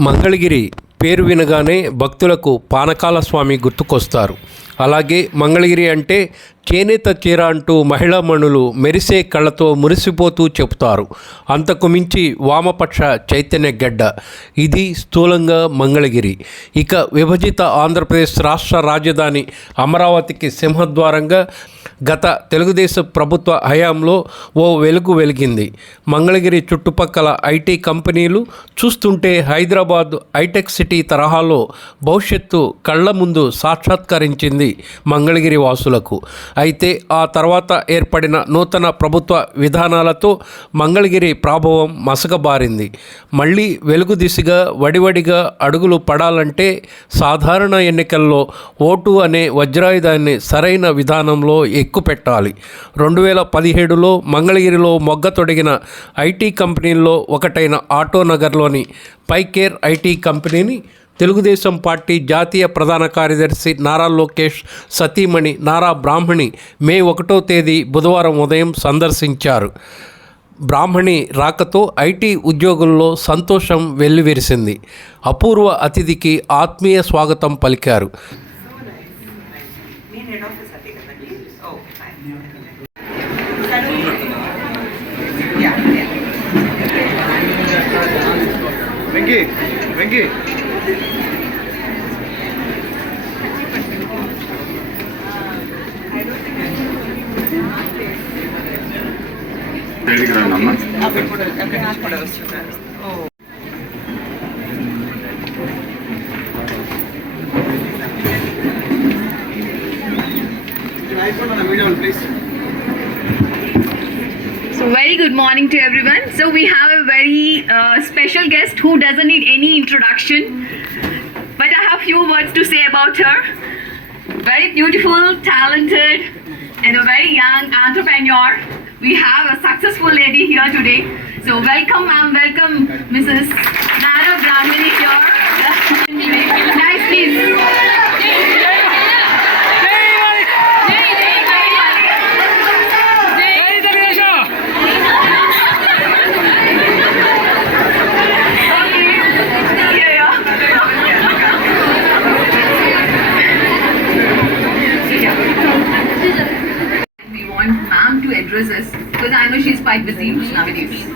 మంగళగిరి పేరు వినగానే భక్తులకు పానకాల స్వామి గుర్తుకొస్తారు. అలాగే మంగళగిరి అంటే చేనేత చీర అంటూ మహిళామణులు మెరిసే కళ్ళతో మురిసిపోతూ చెబుతారు. అంతకు మించి వామపక్ష చైతన్య గడ్డ. ఇది స్థూలంగా మంగళగిరి. ఇక విభజిత ఆంధ్రప్రదేశ్ రాష్ట్ర రాజధాని అమరావతికి సింహద్వారంగా గత తెలుగుదేశం ప్రభుత్వ హయాంలో ఓ వెలుగు వెలిగింది. మంగళగిరి చుట్టుపక్కల ఐటీ కంపెనీలు చూస్తుంటే హైదరాబాద్ హైటెక్ సిటీ తరహాలో భవిష్యత్తు కళ్ళ ముందు సాక్షాత్కరించింది మంగళగిరి వాసులకు. అయితే ఆ తర్వాత ఏర్పడిన నూతన ప్రభుత్వ విధానాలతో మంగళగిరి ప్రాభవం మసకబారింది. మళ్ళీ వెలుగు దిశగా వడివడిగా అడుగులు పడాలంటే సాధారణ ఎన్నికల్లో ఓటు అనే వజ్రాయుధాన్ని సరైన విధానంలో ఎక్కుపెట్టాలి. రెండు వేల పదిహేడులో మంగళగిరిలో మొగ్గ తొడిగిన ఐటీ కంపెనీల్లో ఒకటైన ఆటో నగర్లోని పైకేర్ ఐటీ కంపెనీని తెలుగుదేశం పార్టీ జాతీయ ప్రధాన కార్యదర్శి నారా లోకేష్ సతీమణి నారా బ్రాహ్మణి మే ఒకటో తేదీ బుధవారం ఉదయం సందర్శించారు. బ్రాహ్మణి రాకతో ఐటీ ఉద్యోగుల్లో సంతోషం వెల్లివిరిసింది. అపూర్వ అతిథికి ఆత్మీయ స్వాగతం పలికారు. Venky Venky. Please So very good morning to everyone. So we have a very uh, special guest who doesn't need any introduction, but I have few words to say about her. Very beautiful, talented, and a very young entrepreneur. we have a successful lady here today. So welcome, ma'am. Welcome, Mrs. Nara Brahmani here. nice, please. Us because I know she's quite busy nowadays.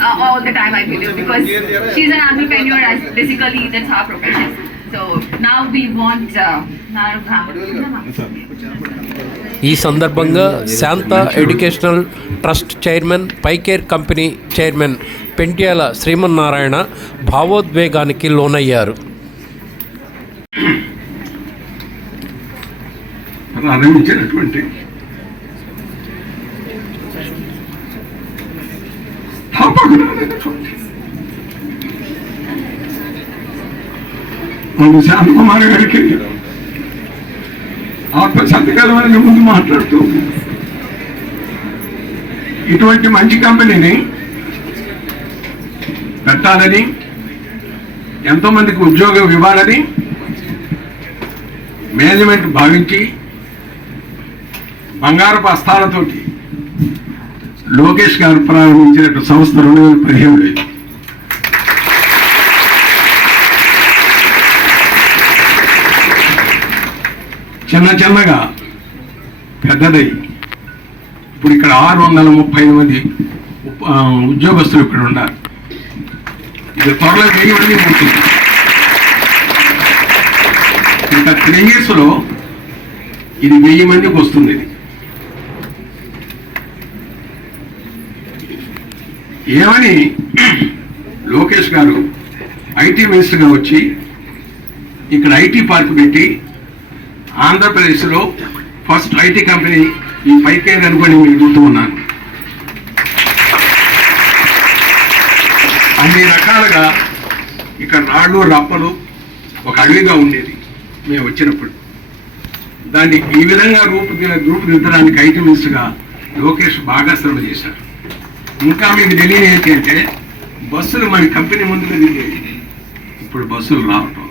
Uh, all the time, I believe, because she's an entrepreneur. As basically, that's her profession. So now we want uh. ఈ సందర్భంగా Shanta educational trust chairman పైకేర్ company chairman Pentyala Srimannarayana భావోద్వేగానికి లోనయ్యారు ప్రారంభించినటువంటి స్థాపకులైనటువంటి మన శాంతకుమార్ గారికి ఆత్మ సంతకాల ముందు మాట్లాడుతూ. ఇటువంటి మంచి కంపెనీని పెట్టాలని ఎంతో మందికి ఉద్యోగం ఇవ్వాలని మేనేజ్మెంట్ భావించి బంగారపు హస్తాలతోటి లోకేష్ గారు ప్రారంభించినట్టు సంస్థ రెండు వేల పదిహేడు. చిన్న చిన్నగా పెద్దదై. ఇప్పుడు ఇక్కడ ఆరు వందల ముప్పై ఐదు మంది ఉద్యోగస్తులు ఇక్కడ ఉన్నారు. ఇది త్వరలో వెయ్యి మంది ఉంటుంది ఇంకా త్రీ ఇయర్స్లో ఇది వెయ్యి మందికి వస్తుంది. ఇది ఏమని లోకేష్ గారు ఐటీ మినిస్టర్గా వచ్చి ఇక్కడ ఐటీ పార్క్ పెట్టి ఆంధ్రప్రదేశ్లో ఫస్ట్ ఐటీ కంపెనీ ఈ పైకేర్ అనుకొని మీకు ఉన్నాను. అన్ని రకాలుగా ఇక్కడ రాళ్ళు రప్పలు ఒక అడవిగా ఉండేది. మేము వచ్చినప్పుడు దాన్ని ఈ విధంగా రూపు రూపుదిద్దడానికి ఐటీ మినిస్టర్గా లోకేష్ బాగా శ్రమ చేశారు. ఇంకా మీకు తెలియని ఏంటి అంటే బస్సులు మన కంపెనీ ముందుకు దిగేవి ఇప్పుడు బస్సులు రావటం.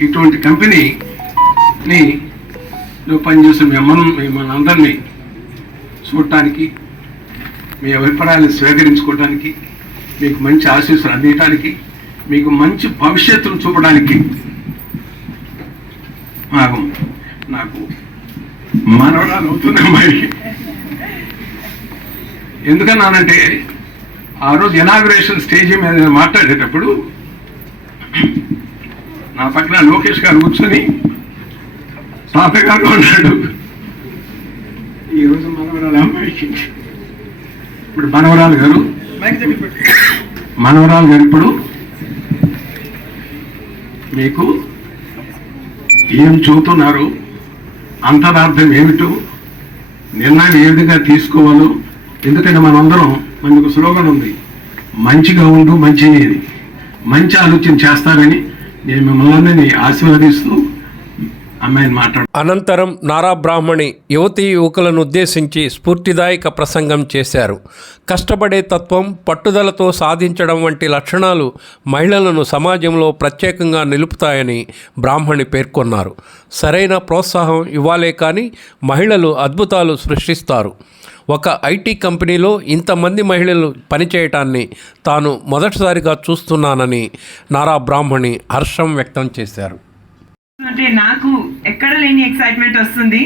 ఇటువంటి కంపెనీని నువ్వు పనిచేసే మిమ్మల్ని మిమ్మల్ని అందరినీ చూడటానికి మీ అభిప్రాయాలను స్వీకరించుకోవటానికి మీకు మంచి ఆశీస్సులు అందించడానికి మీకు మంచి భవిష్యత్తును చూపడానికి నాకు నాకు మనవరాలు అవుతుంది అమ్మాయికి ఎందుకన్నానంటే ఆ రోజు ఇనాగ్రేషన్ స్టేజ్ మీద మాట్లాడేటప్పుడు నా పక్కన లోకేష్ గారు కూర్చొని తాతయ్య గారు అన్నాడు ఈరోజు మనవరాలు అమ్మాయికి ఇప్పుడు మనవరాలు గారు మనవరాలు గారు ఇప్పుడు మీకు ఏం చూస్తున్నారు అంతరార్థం ఏమిటో నిర్ణయం ఏ విధంగా తీసుకోవాలో ఎందుకంటే మనందరం మనకు స్లోగన్ ఉంది. మంచిగా ఉండు మంచి అని మంచి ఆలోచన చేస్తారని నేను మిమ్మల్ని ఆశీర్వదిస్తూ అమ్మాయిని మాట్లాడు అనంతరం నారా బ్రాహ్మణి యువతి యువకులను ఉద్దేశించి స్ఫూర్తిదాయక ప్రసంగం చేశారు. కష్టపడే తత్వం పట్టుదలతో సాధించడం వంటి లక్షణాలు మహిళలను సమాజంలో ప్రత్యేకంగా నిలుపుతాయని బ్రాహ్మణి పేర్కొన్నారు. సరైన ప్రోత్సాహం ఇవ్వాలే కానీ మహిళలు అద్భుతాలు సృష్టిస్తారు. ఒక ఐటీ కంపెనీలో ఇంతమంది మహిళలు పనిచేయటాన్ని తాను మొదటిసారిగా చూస్తున్నానని నారా బ్రాహ్మణి హర్షం వ్యక్తం చేశారు. అంటే నాకు ఎక్కడ లేని ఎక్సైట్మెంట్ వస్తుంది?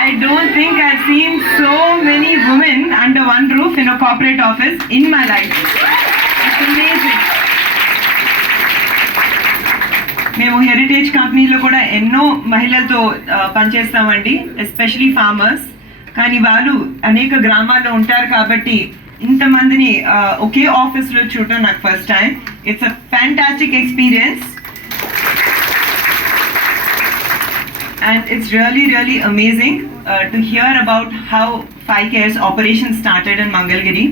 I don't think I seen so many women under one roof in a corporate office in my life amazing మేము హెరిటేజ్ కంపెనీలో కూడా ఎన్నో మహిళలతో పనిచేస్తామండి ఎస్పెషలీ ఫార్మర్స్ కానీ వాళ్ళు అనేక గ్రామాల్లో ఉంటారు కాబట్టి ఇంతమందిని ఒకే ఆఫీస్లో చూడటం నాకు first time it's a fantastic experience and it's really really amazing uh, to hear about how care's operation operation started in mangalgiri.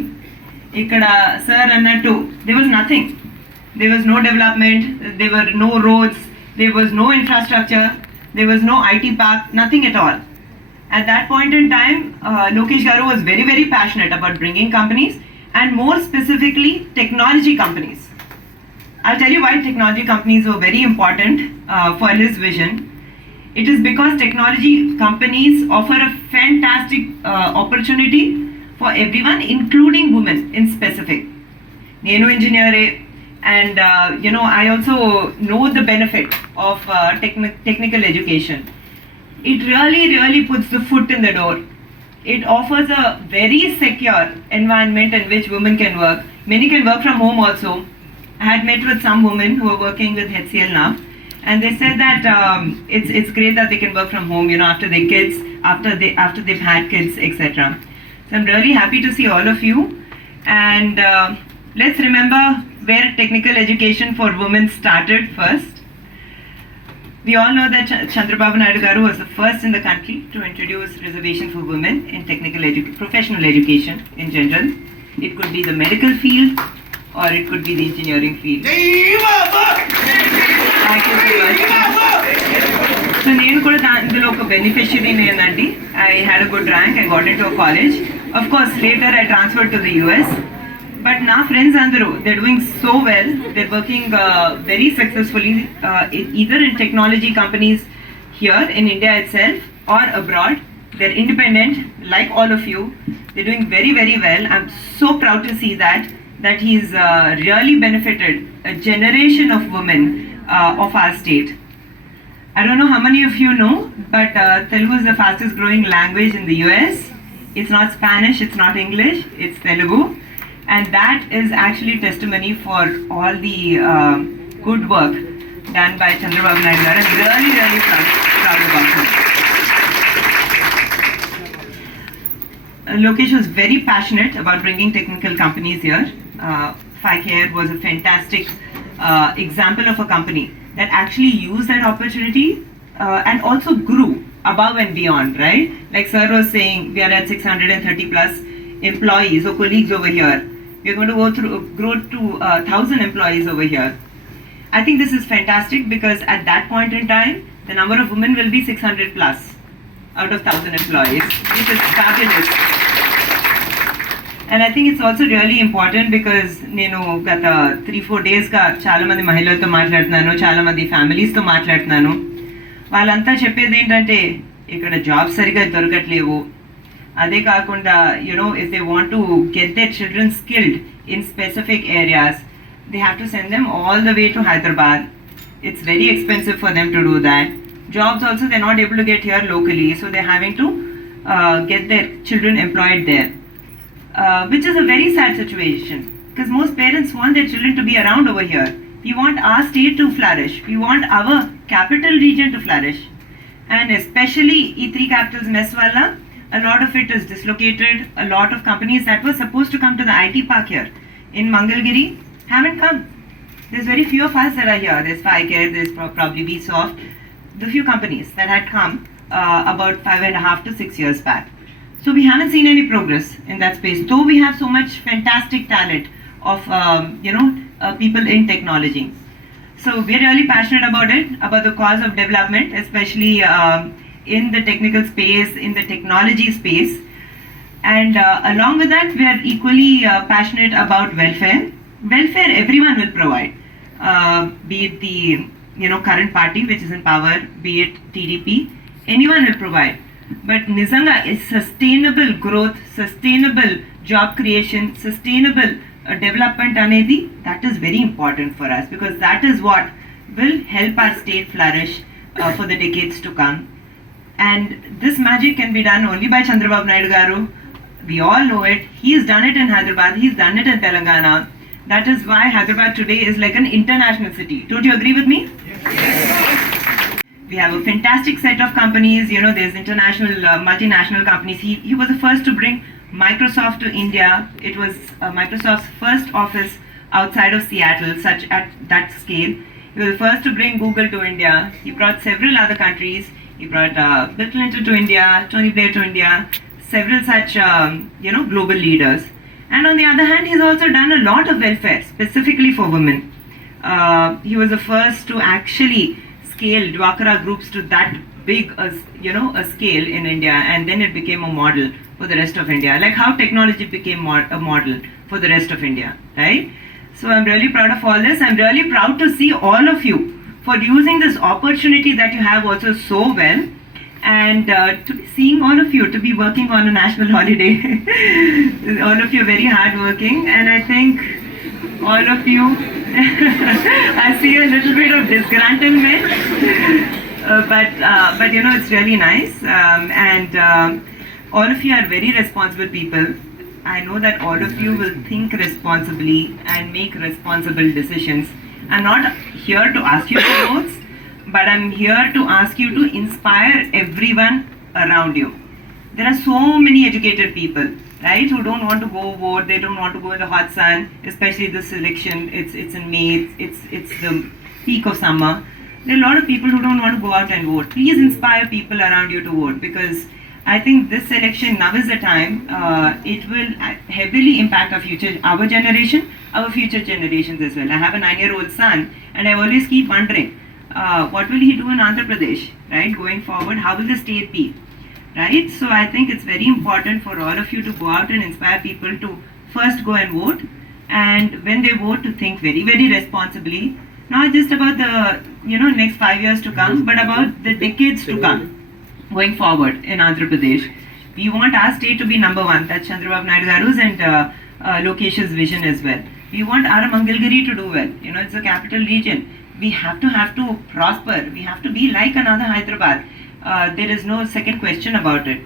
ఇక్కడ సార్ అన్నట్టు there was nothing There was no development, there were no roads, there was no infrastructure, there was no IT park, nothing at all. At that point in time, uh, Lokesh Garu was very, very passionate about bringing companies and more specifically technology companies. I'll tell you why technology companies were very important uh, for his vision. It is because technology companies offer a fantastic uh, opportunity for everyone, including women in specific. nano engineering and uh, you know, I also know the benefit of uh, techni- technical education. It really, really puts the foot in the door. It offers a very secure environment in which women can work. Many can work from home also. I had met with some women who are working with HCL now, and they said that um, it's it's great that they can work from home. You know, after their kids, after they after they've had kids, etc. So I'm really happy to see all of you, and uh, let's remember where technical education for women started first. We all know that Ch- Chandrababu Naidu Garu was the first in the country to introduce reservation for women in technical edu- professional education in general. It could be the medical field or it could be the engineering field. Thank you so much. So నేను కూడా దా- ఇందులో ఒక beneficiary నేనండి I had a good rank I got in to college of course later I transfer to the US But now friends Andhru, they're doing so well. They're working uh, very successfully uh, either in technology companies here in India itself or abroad. They're independent, like all of you. They're doing very, very well. I'm so proud to see that, that he's uh, really benefited a generation of women uh, of our state. I don't know how many of you know, but uh, Telugu is the fastest growing language in the US. It's not Spanish, it's not English, it's Telugu. And that is actually testimony for all the uh, good work done by Chandrababu Naidu. I'm really, really proud, proud about him. Uh, Lokesh was very passionate about bringing technical companies here. Uh, FiCare was a fantastic uh, example of a company that actually used that opportunity uh, and also grew above and beyond, right? Like Sir was saying, we are at 630 plus employees or colleagues over here. We're going to go through, grow to uh, 1,000 employees over here. I think this is fantastic because at that point in time, the number of women will be 600 plus out of 1,000 employees, which is fabulous. And I think it's also really important because నేను గత three four డేస్గా చాలా మంది మహిళలతో మాట్లాడుతున్నాను చాలా మంది ఫ్యామిలీస్తో మాట్లాడుతున్నాను వాళ్ళంతా చెప్పేది ఏంటంటే ఇక్కడ జాబ్ సరిగా దొరకట్లేవు అదే కాకుండా you know if they want to get their children skilled in specific areas they have to send them all the way to hyderabad it's very expensive for them to do that jobs also they're not able to get here locally so they're having to uh, get their children employed there uh, which is a very sad situation because most parents want their children to be around over here. We want our state to flourish. We want our capital region to flourish. And especially E3 capitals mess wala, a lot of it is dislocated. A lot of companies that were supposed to come to the IT park here in Mangalgiri haven't come. There's very few of us that are here. There's Ficare, there's pro- probably Vsoft, the few companies that had come uh, about five and a half to six years back. So we haven't seen any progress in that space, though we have so much fantastic talent of um, you know uh, people in technology. So we're really passionate about it, about the cause of development, especially um, in the technical space, in the technology space. And uh, along with that, we are equally uh, passionate about welfare. Welfare everyone will provide, uh, be it the you know current party which is in power, be it TDP, anyone will provide. But Nizanga is sustainable growth, sustainable job creation, sustainable uh, development anedi. That is very important for us because that is what will help our state flourish uh, for the decades to come. And this magic can be done only by Chandrababu Naidu Garu. We all know it. He's done it in Hyderabad. He's done it in Telangana. That is why Hyderabad today is like an international city. Don't you agree with me? Yes. We have a fantastic set of companies. You know, there's international, uh, multinational companies. He, he was the first to bring Microsoft to India. It was uh, Microsoft's first office outside of Seattle, such at that scale. He was the first to bring Google to India. He brought several other countries. He brought uh, Bill Clinton to India, Tony Blair to India, several such um, you know global leaders. And on the other hand, he's also done a lot of welfare specifically for women. Uh, he was the first to actually scale Dwakara groups to that big, a, you know, a scale in India, and then it became a model for the rest of India. Like how technology became a model for the rest of India, right? So I'm really proud of all this. I'm really proud to see all of you for using this opportunity that you have also so well. And uh, to be seeing all of you to be working on a national holiday all of you are very hardworking. And i think all of you i see a little bit of disgruntlement. Uh, but uh, but you know it's really nice. Um, and um, all of you are very responsible people. I know that all of you will think responsibly and make responsible decisions i'm not here to ask you for votes but I'm here to ask you to inspire everyone around you. There are so many educated people, right, who don't want to go vote. They don't want to go in the hot sun, especially this election. It's it's in May. It's it's, it's the peak of summer. There are a lot of people who don't want to go out and vote. Please inspire people around you to vote because I think this election now is the time. Uh, it will heavily impact our future, our generation, our future generations as well. I have a nine-year-old son, and I always keep wondering uh, what will he do in Andhra Pradesh, right? Going forward, how will the state be, right? So I think it's very important for all of you to go out and inspire people to first go and vote, and when they vote, to think very, very responsibly, not just about the you know next five years to come, but about the decades to come, going forward in Andhra Pradesh. We want our state to be number one. That's Chandrababu Naidu Garu's and uh, uh, Lokesh's vision as well. We want our to do well. You know, it's a capital region we have to have to prosper. We have to be like another Hyderabad. Uh, there is no second question about it.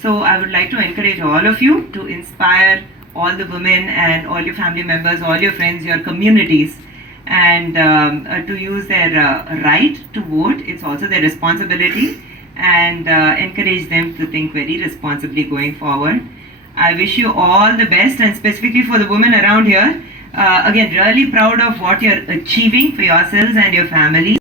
So I would like to encourage all of you to inspire all the women and all your family members, all your friends, your communities, and um, uh, to use their uh, right to vote. It's also their responsibility, and uh, encourage them to think very responsibly going forward. I wish you all the best, and specifically for the women around here. Uh, again, really proud of what you're achieving for yourselves and your family.